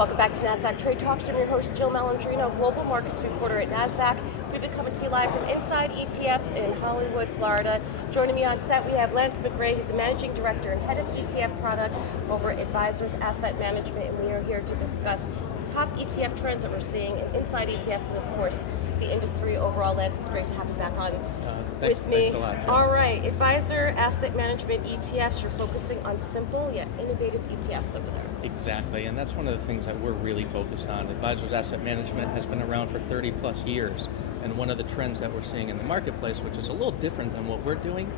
Welcome back to Nasdaq Trade Talks. I'm your host, Jill Malandrino, Global Markets Reporter at Nasdaq. We've been coming to you live from Inside ETFs in Hollywood, Florida. Joining me on set, we have Lance McRae, who's the Managing Director and Head of ETF Product over at Advisors Asset Management, and we are here to discuss top ETF trends that we're seeing in Inside ETFs and, of course, the industry overall. Lance, it's great to have you back on with me. Thanks a lot, Jill. All right, Advisor Asset Management ETFs, you're focusing on simple yet innovative ETFs over there. Exactly, and that's one of the things that we're really focused on. Advisors Asset Management has been around for 30 plus years, and one of the trends that we're seeing in the marketplace, which is a little different than what we're doing,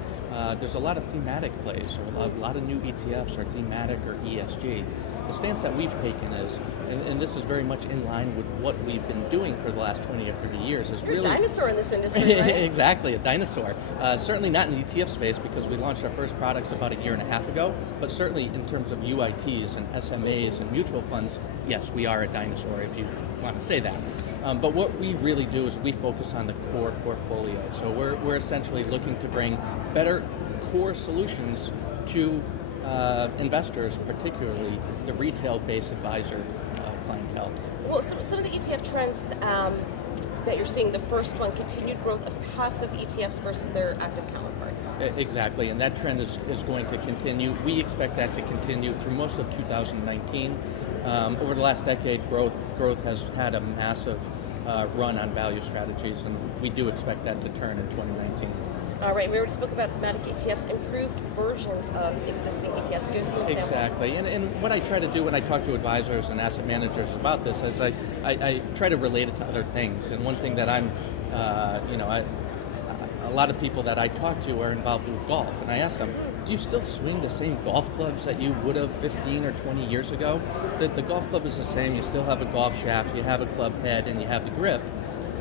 there's a lot of thematic plays, or a lot of new ETFs are thematic or ESG. The stance that we've taken is, and this is very much in line with what we've been doing for the last 20 or 30 years, is You're really... a dinosaur in this industry, right? Exactly, a dinosaur. Certainly not in the ETF space because we launched our first products about a year and a half ago, but certainly in terms of UITs and SMAs and mutual funds, yes, we are a dinosaur if you want to say that. But what we really do is we focus on the core portfolio. So we're essentially looking to bring better core solutions to investors, particularly the retail-based advisor clientele. Well, some of the ETF trends that you're seeing, the first one, continued growth of passive ETFs versus their active counterparts. Exactly, and that trend is going to continue. We expect that to continue through most of 2019. Over the last decade, growth has had a massive run on value strategies, and we do expect that to turn in 2019. All right, we already spoke about thematic ETFs, improved versions of existing ETFs. Give us an example. Exactly, and what I try to do when I talk to advisors and asset managers about this is I try to relate it to other things. And one thing that I'm, a lot of people that I talk to are involved with golf, and I ask them, do you still swing the same golf clubs that you would have 15 or 20 years ago? The golf club is the same, you still have a golf shaft, you have a club head, and you have the grip.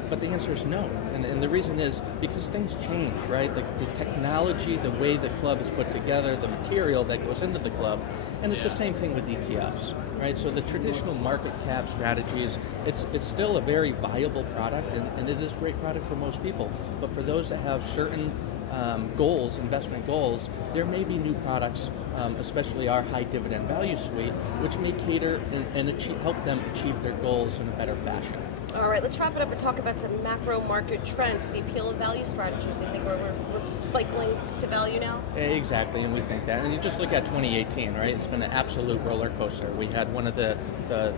But the answer is no, and the reason is because things change, right? The technology, the way the club is put together, the material that goes into the club, and it's the same thing with ETFs, right? So the traditional market cap strategies, it's still a very viable product, and it is a great product for most people. But for those that have certain goals, investment goals, there may be new products, especially our high dividend value suite, which may cater and help them achieve their goals in a better fashion. All right, let's wrap it up and talk about some macro market trends, the appeal of value strategies. You think we're cycling to value now? Exactly, and we think that. And you just look at 2018, right? It's been an absolute roller coaster. We had one of the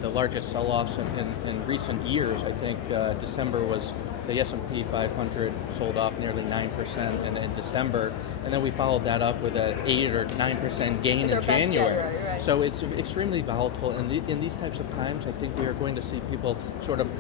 largest sell-offs in recent years. I think December was the S&P 500 sold off nearly 9% in December, and then we followed that up with an 8 or 9% gain in January. Right. So it's extremely volatile, and in these types of times, I think we are going to see people sort of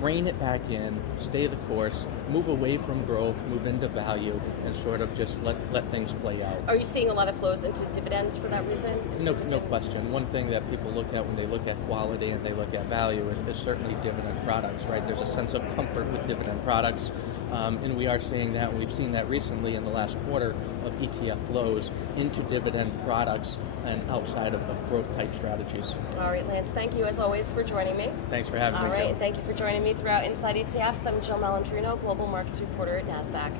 rein it back in, stay the course, move away from growth, move into value, and sort of just let things play out. Are you seeing a lot of flows into dividends for that reason? No question. One thing that people look at when they look at quality and they look at value is certainly dividend products, right? There's a sense of comfort with dividend products, and we are seeing that. We've seen that recently in the last quarter of ETF flows into dividend products and outside of growth type strategies. All right, Lance, thank you as always for joining me. Thanks for having me, All right, Jill. thank you for joining me throughout Inside ETFs. I'm Jill Malandrino, Global Markets Reporter at Nasdaq.